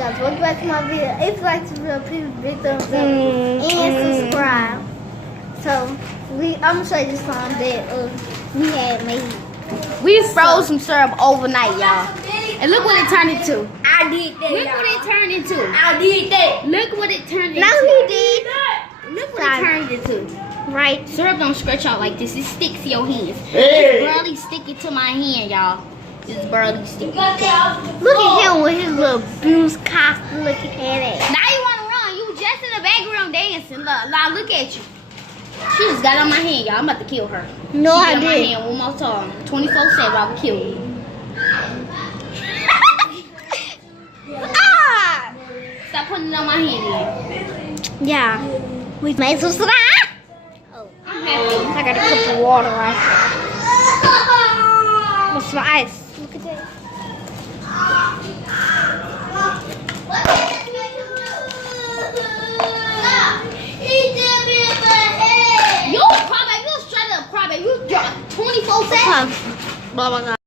guys, welcome back to my video. If you like this video, please big thumbs up and subscribe. So, I'm gonna show you the song that we had made. We froze some syrup overnight, y'all. And look what it turned into. I did that. Look what it turned into. I did that. Look what it turned into. No, he did. Look what it turned into. Right. Syrup don't stretch out like this. It sticks to your hands. Hey. It's barely sticking to my hand, y'all. It's barely sticking. Look at him with his little blues costume. Look at that. Now you want to run. You just in the background dancing. Look at you. She just got on my hand, y'all. I'm about to kill her. No, she I got on my did. hand one more time. 24/7, I will kill you. Ah! Stop putting it on my hand, then. Yeah. We made some slime. Oh, I'm happy. I got a cup of water right here. With some ice. Look at that. You a crybaby. You a straight up crybaby. You 24/7. Blah, blah, blah.